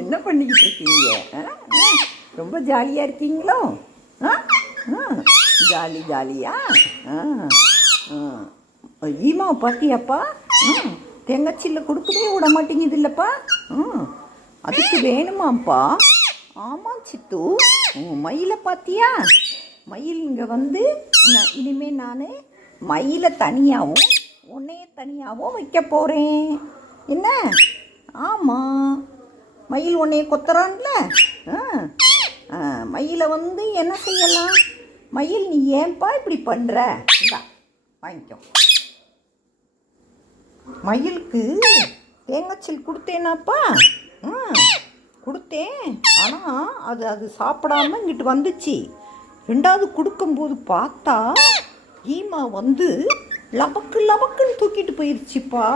என்ன பண்ணிக்கிட்டு இருக்கீங்க? ரொம்ப ஜாலியாக இருக்கீங்களோ? ஜாலி ஜாலியா? ஈமாவை பார்த்தியாப்பா? தேங்காய்ச்சில்ல கொடுக்கவே விட மாட்டேங்குது இல்லைப்பா? அதுக்கு வேணுமாப்பா? ஆமாம் சித்து. மயிலை பார்த்தியா? மயில் இங்கே வந்து இனிமேல் நான் மயிலை தனியாகவும் உன்னைய தனியாகவும் வைக்க போகிறேன். என்ன? ஆமாம், மயில் உன்னைய கொத்துறான்ல. மயிலை வந்து என்ன செய்யலாம்? மயில் நீ ஏன்பா இப்படி பண்ணுற? இந்தா வாங்கிக்கோ. மயிலுக்கு தேங்காய்ச்சில் கொடுத்தேனாப்பா? கொடுத்தேன். ஆனால் அது சாப்பிடாம இங்கிட்டு வந்துச்சு. ரெண்டாவது கொடுக்கும்போது பார்த்தா ஈமா வந்து லபக்கு லபக்குன்னு தூக்கிட்டு போயிடுச்சுப்பா.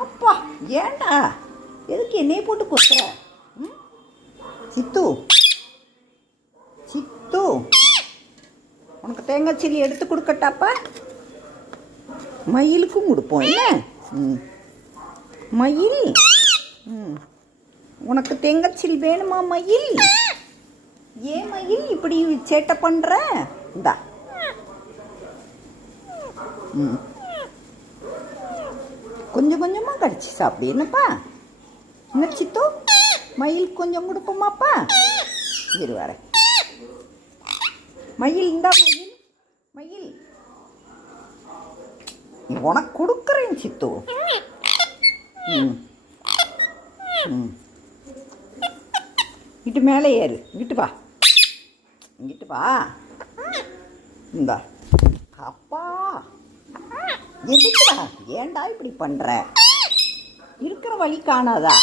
அப்பா, ஏண்டா எதுக்கு என்னைய போட்டு கொத்துற? சித்து சித்து, உனக்கு தேங்காய் சில்லி எடுத்து கொடுக்கட்டாப்பா? மயிலுக்கும் கொடுப்போம் என்ன? மயில், உனக்கு தேங்காய் சில்லி வேணுமா மயில்? ஏன் மயில் இப்படி சேட்டை பண்ணுற? இந்தா. கொஞ்சம் கொஞ்சமாக கடிச்சு சாப்பிடு. என்னப்பா? என்ன சித்து, மயில் கொஞ்சம் கொடுப்போமாப்பா? இரு வரேன். மயில், இந்தா மயில். மயில், உனக்கு கொடுக்குறேன் சித்து. இங்கிட்டு மேலே ஏறு. இங்கிட்டு வா, இங்கிட்டு வா. இந்தா. அப்பா, எதுக்குடா? ஏண்டா இப்படி பண்ணுற? இருக்கிற வழி காணாதா?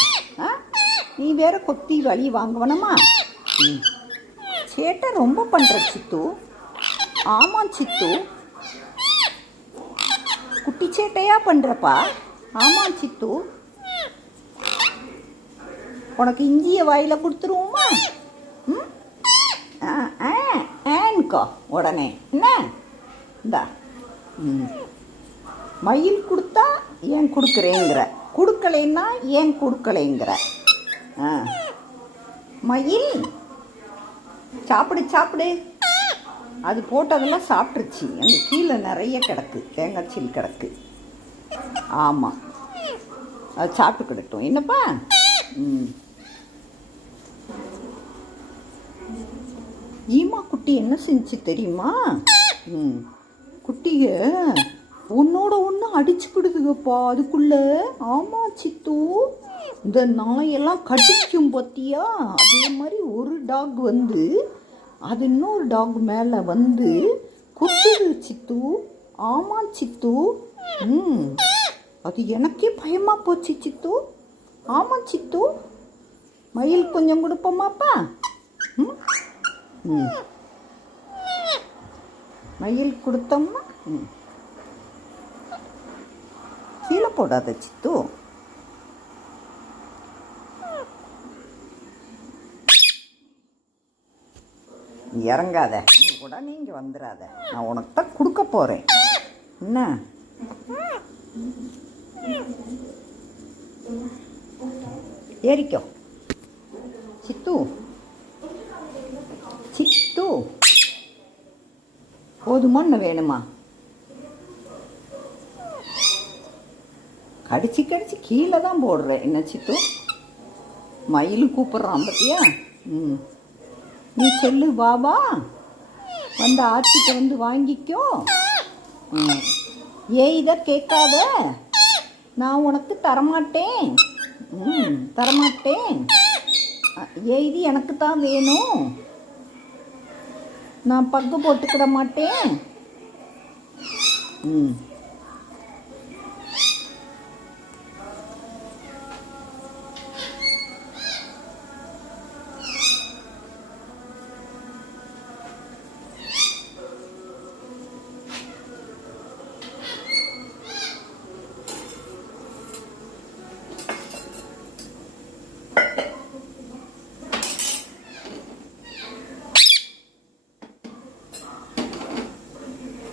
நீ வேற கொத்தி வழி வாங்குவனமா? சேட்டை ரொம்ப பண்ணுற சித்து. ஆமாம் சித்து, குட்டி சேட்டையா பண்ணுறப்பா. ஆமாம் சித்து, உனக்கு இஞ்சியை வாயில் கொடுத்துருவோமா? ஏன்க்கோ உடனே என்ன? இந்தா. மயில் கொடுத்தா ஏன் கொடுக்குறேங்கிற, கொடுக்கலைன்னா ஏன் கொடுக்கலைங்கிற? மயில் சாப்பிடு சாப்பிடு. அது போட்டதெல்லாம் சாப்பிட்ருச்சு. அங்கே கீழே நிறைய கிடக்கு, தேங்காய் சில் கிடக்கு. ஆமாம், அது சாப்பிட்டுக்கிடட்டும். என்னப்பா? ஈமா குட்டி என்ன செஞ்சு தெரியுமா? குட்டிய ஒன்னோட ஒன்று அடிச்சுக்கிடுதுங்கப்பா அதுக்குள்ள. ஆமாம் சித்து, இந்த நாயெல்லாம் கடிக்கும் பார்த்தியா? அதே மாதிரி ஒரு டாக் வந்து அது இன்னொரு டாக் மேலே வந்து குத்துது சித்து. ஆமாம் சித்து. அது எனக்கே பயமாக போச்சு சித்து. ஆமாம் சித்து, மயில் கொஞ்சம் கொடுப்போமாப்பா? மயில் கொடுத்தோம்னா கீழே போடாத சித்து. இறங்காத, உடனே இங்கே வந்துடாத. நான் உனக்கு தான் கொடுக்க போகிறேன். என்ன? ஏறிக்கோ சித்து. சித்து, போதுமா இன்னும் வேணுமா? கடிச்சு கடிச்சு கீழே தான் போடுறேன். என்ன சித்து? மயிலும் கூப்பிட்றான் பார்த்தியா? நீ சொல்லு பாபா, வந்து ஆச்சிட்ட வந்து வாங்கிக்கோ. இதை கேட்காத, நான் உனக்கு தரமாட்டேன். தரமாட்டேன். இது எனக்கு தான் வேணும். நான் பங்கு போட்டுக்கிட மாட்டேன்.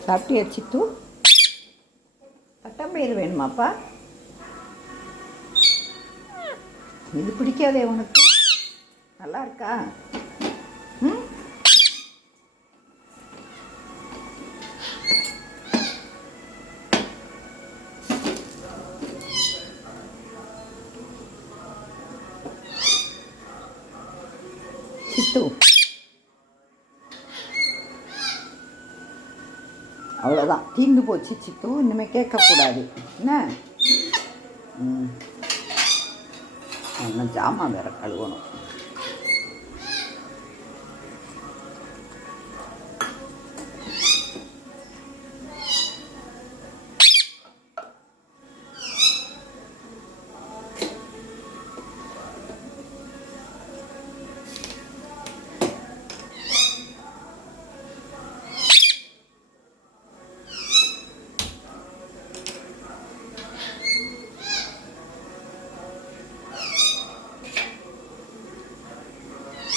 சாப்பிட்டியா சித்து? தட்டம்பயிறு வேணுமாப்பா? இது பிடிக்காதே உனக்கு? நல்லா இருக்கா? ம், சித்து, அவ்வளோதான், தீர்ந்து போச்சு சித்து. இனிமேல் கேட்கக்கூடாது என்ன? ம், இன்னும் ஜாமான் வேற கழுவணும்.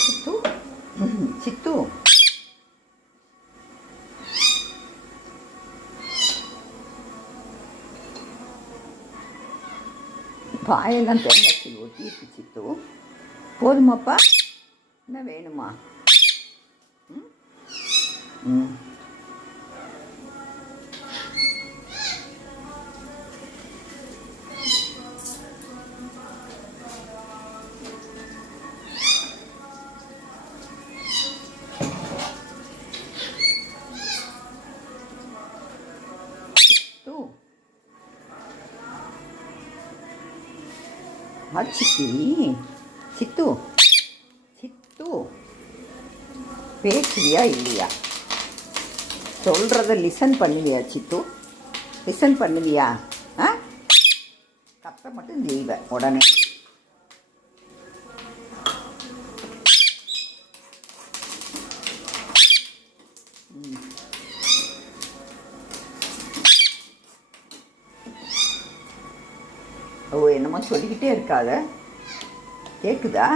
சித்து, சித்து, பாயெல்லாம் தேங்காய் ஒட்டிட்டு சித்து. போதுமாப்பா? என்ன வேணுமா? ம், ம், சித்து, ஆச்சிக்கு சித்து, சித்து, பேசுவியா இல்லையா? சொல்கிறத லிசன் பண்ணுவியா சித்து? லிசன் பண்ணுவியா? ஆ, கத்த மட்டும் செய்வ உடனே. ஓ, என்னமோ சொல்லிக்கிட்டே இருக்காத, கேட்குதா?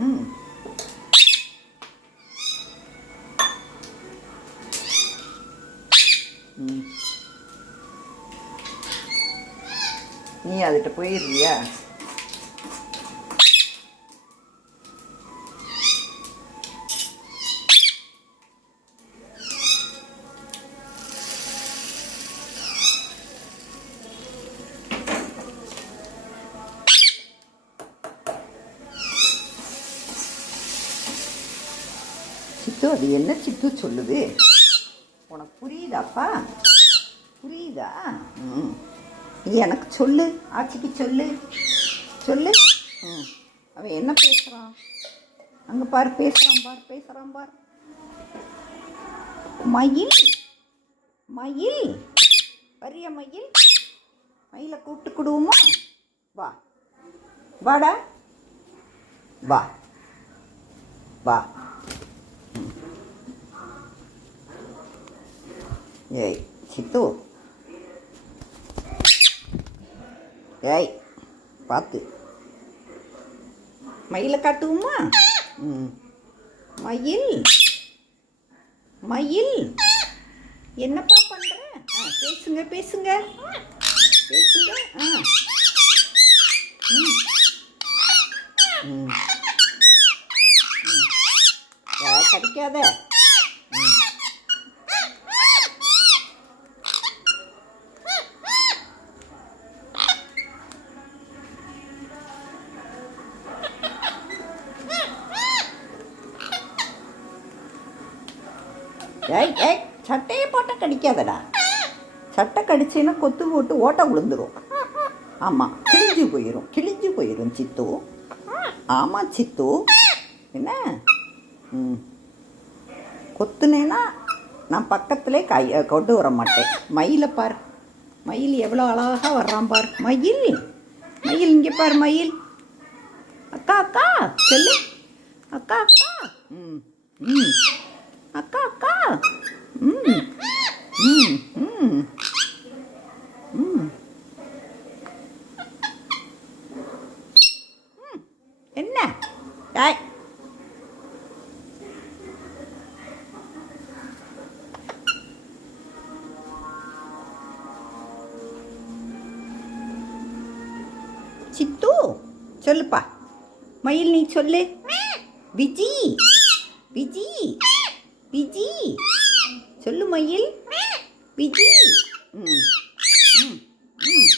ம், ம், நீ அதுகிட்ட போயிடுறியா? சித்து, அது என்ன சித்து சொல்லுது? உனக்கு புரியுதாப்பா? புரியுதா? ம், நீ எனக்கு சொல்லு, ஆச்சிக்கு சொல்லு, சொல்லு. ம், அவன் என்ன பேசுகிறான்? அங்கே பார், பேசுகிறான் பார், பேசுகிறான் பார். மயில், மயில், வரிய மயில், மயிலை கூப்பிட்டு கொடுவோமா? வா, வாடா, வா, வா. ஏய் சித்து, ஏய் பார்த்து, மயிலை காட்டுவோமா? ம், மயில், மயில், என்னப்பா பண்ணுற? ஆ, பேசுங்க, பேசுங்க, பேசுங்க. ஆ, ம், ம், ம், கடிக்காத. ம், ஏய் ஏய், சட்டையை போட்டால் கடிக்காதடா. சட்டை கடிச்சேன்னா கொத்து போட்டு ஓட்டை விழுந்துடும். ஆமாம், கிழிஞ்சு போயிடும், கிழிஞ்சு போயிடும் சித்து. ஆமாம் சித்து, என்ன? ம், கொத்துனேன்னா நான் பக்கத்திலே கொண்டு வர மாட்டேன். மயிலை பார், மயில் எவ்வளோ அழகாக வர்றான் பார். மயில், மயில் இங்கே பார், மயில். அக்கா அக்கா சொல்லு, அக்கா அக்கா. ம், ம், அக்கா அக்கா. ம், ம், ம், ம், என்ன? டாய், சித்து சொல்லுப்பா. மயில் நீ சொல்லு. விஜி விஜி விஜி சொல்லு மயில். விஜி. ம் ம் ம்